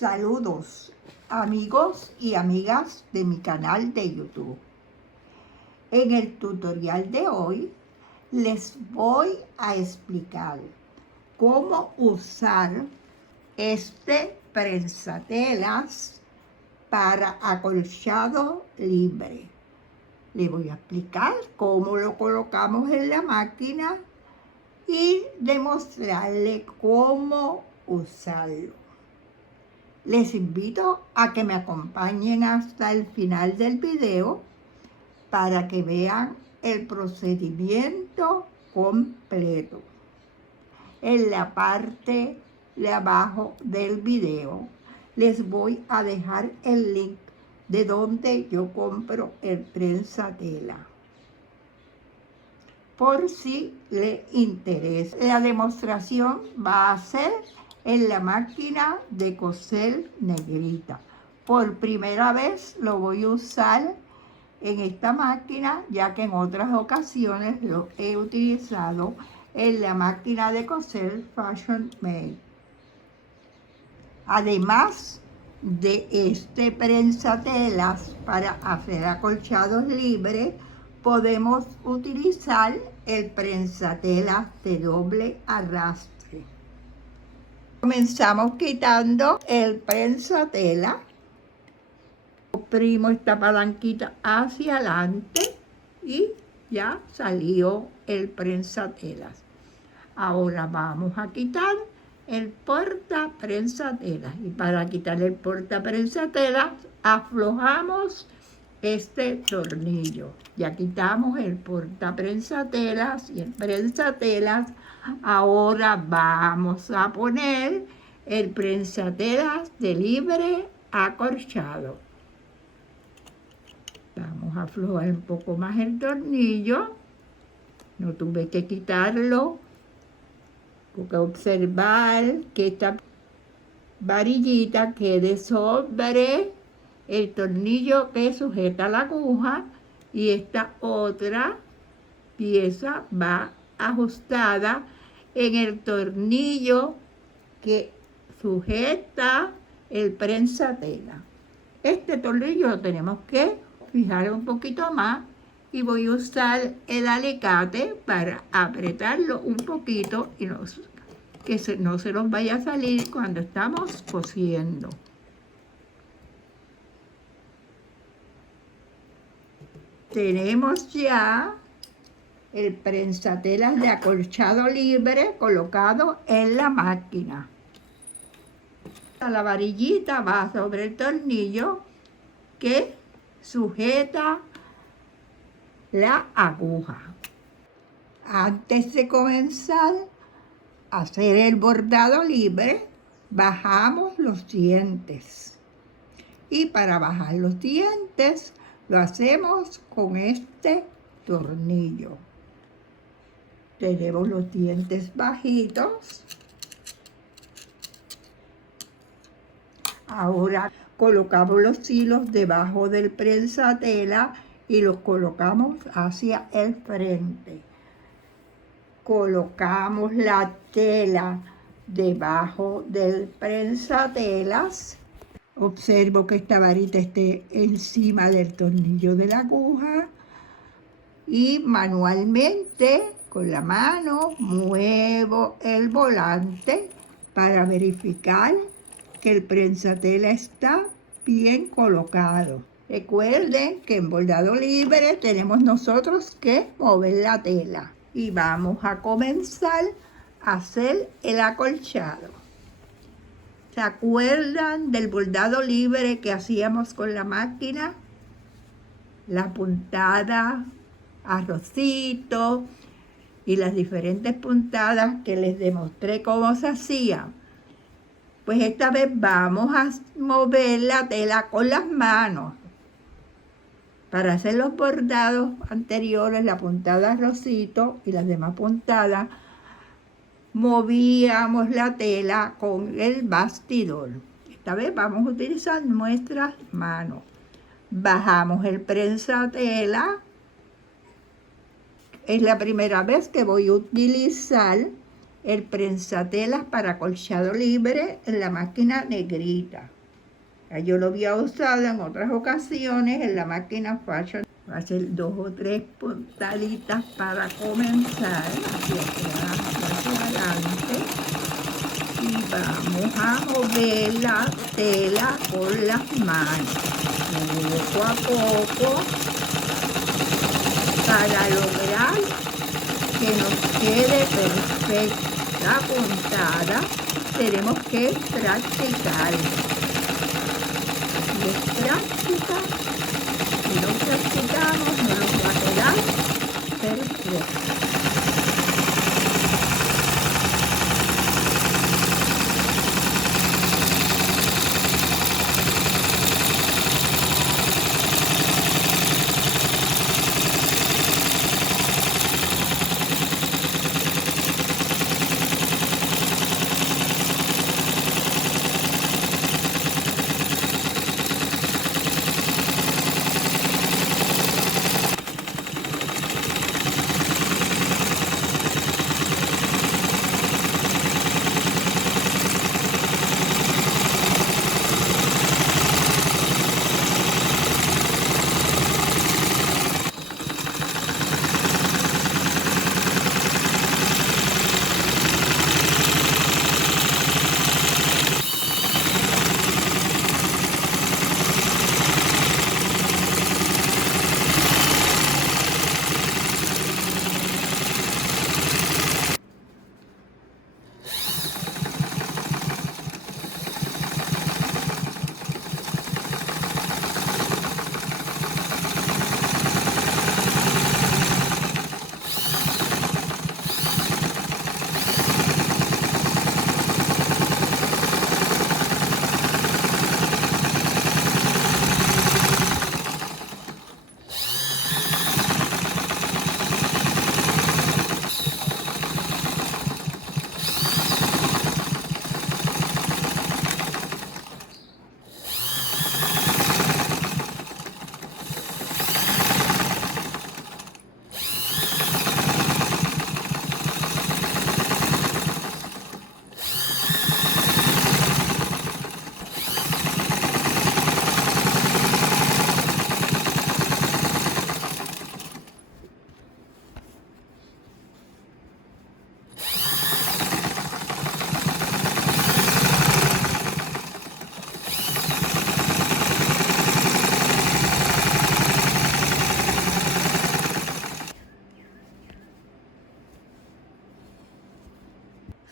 Saludos, amigos y amigas de mi canal de YouTube. En el tutorial de hoy les voy a explicar cómo usar este prensatelas para acolchado libre. Le voy a explicar cómo lo colocamos en la máquina y demostrarle cómo usarlo. Les invito a que me acompañen hasta el final del video para que vean el procedimiento completo. En la parte de abajo del video les voy a dejar el link de donde yo compro el prensatela, por si les interesa. La demostración va a ser en la máquina de coser negrita. Por primera vez lo voy a usar en esta máquina, ya que en otras ocasiones lo he utilizado en la máquina de coser Fashion Made. Además de este prensatelas para hacer acolchados libres, podemos utilizar el prensatelas de doble arrastre. Comenzamos quitando el prensatela. Oprimo esta palanquita hacia adelante y ya salió el prensatelas. Ahora vamos a quitar el porta prensatelas. Y para quitar el porta prensatelas, aflojamos este tornillo. Ya quitamos el porta prensatelas y el prensatelas. Ahora vamos a poner el prensatelas de libre acolchado. Vamos a aflojar un poco más el tornillo. No tuve que quitarlo, porque observar que esta varillita quede sobre el tornillo que sujeta la aguja y esta otra pieza va ajustada en el tornillo que sujeta el prensatela. Este tornillo lo tenemos que fijar un poquito más y voy a usar el alicate para apretarlo un poquito y no se nos vaya a salir cuando estamos cosiendo. Tenemos ya el prensatelas de acolchado libre colocado en la máquina. La varillita va sobre el tornillo que sujeta la aguja. Antes de comenzar a hacer el bordado libre, bajamos los dientes. Y para bajar los dientes, lo hacemos con este tornillo. Tenemos los dientes bajitos. Ahora colocamos los hilos debajo del prensatela y los colocamos hacia el frente. Colocamos la tela debajo del prensatelas. Observo que esta varita esté encima del tornillo de la aguja y manualmente con la mano muevo el volante para verificar que el prensatela está bien colocado. Recuerden que en bordado libre tenemos nosotros que mover la tela. Y vamos a comenzar a hacer el acolchado. ¿Se acuerdan del bordado libre que hacíamos con la máquina? La puntada, arrocito y las diferentes puntadas que les demostré cómo se hacían. Pues esta vez vamos a mover la tela con las manos. Para hacer los bordados anteriores, la puntada arrocito y las demás puntadas, movíamos la tela con el bastidor. Esta vez vamos a utilizar nuestras manos. Bajamos el prensatela. Es la primera vez que voy a utilizar el prensatelas para acolchado libre en la máquina negrita. Ya yo lo había usado en otras ocasiones en la máquina Fashion. Va a hacer 2 o 3 puntaditas para comenzar hacia atrás, hacia adelante. Y vamos a mover la tela con las manos, poco a poco, para lograr que nos quede perfecta la puntada. Tenemos que practicar. Así es, práctica. Si no practicamos, no nos va a quedar perfecto.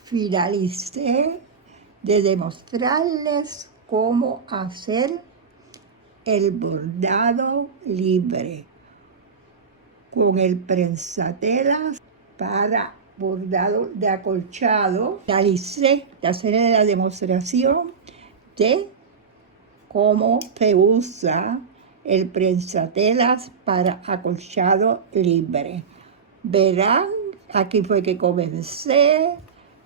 Finalicé de demostrarles cómo hacer el bordado libre con el prensatelas para bordado de acolchado. Finalicé de hacer la demostración de cómo se usa el prensatelas para acolchado libre. Verán, aquí fue que comencé.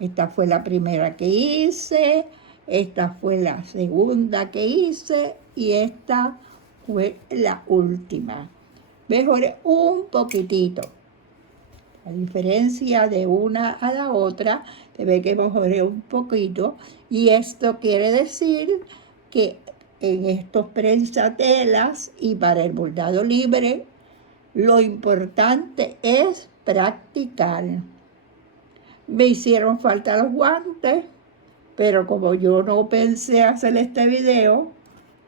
Esta fue la primera que hice, esta fue la segunda que hice y esta fue la última. Mejoré un poquitito. A diferencia de una a la otra, se ve que mejoré un poquito y esto quiere decir que en estos prensatelas y para el bordado libre, lo importante es practicar. Me hicieron falta los guantes, pero como yo no pensé hacer este video,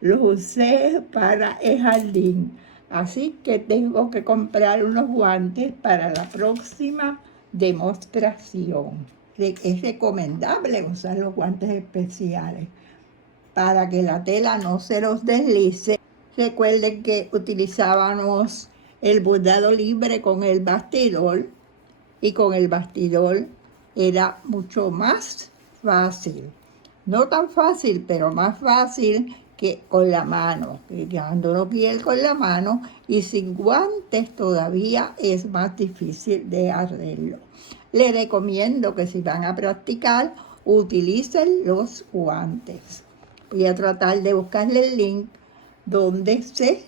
los usé para el jardín. Así que tengo que comprar unos guantes para la próxima demostración. Es recomendable usar los guantes especiales para que la tela no se los deslice. Recuerden que utilizábamos el bordado libre con el bastidor y con el bastidor era mucho más fácil. No tan fácil, pero más fácil que con la mano. Llevándolo piel con la mano y sin guantes todavía es más difícil de hacerlo. Les recomiendo que si van a practicar, utilicen los guantes. Voy a tratar de buscarle el link donde se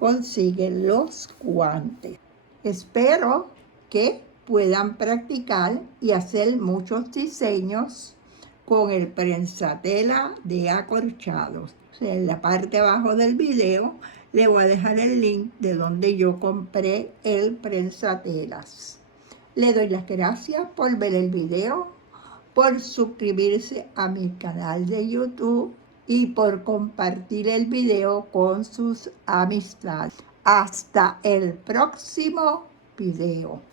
consiguen los guantes. Espero que puedan practicar y hacer muchos diseños con el prensatela de acorchados. O sea, en la parte de abajo del video le voy a dejar el link de donde yo compré el prensatelas. Le doy las gracias por ver el video, por suscribirse a mi canal de YouTube y por compartir el video con sus amistades. Hasta el próximo video.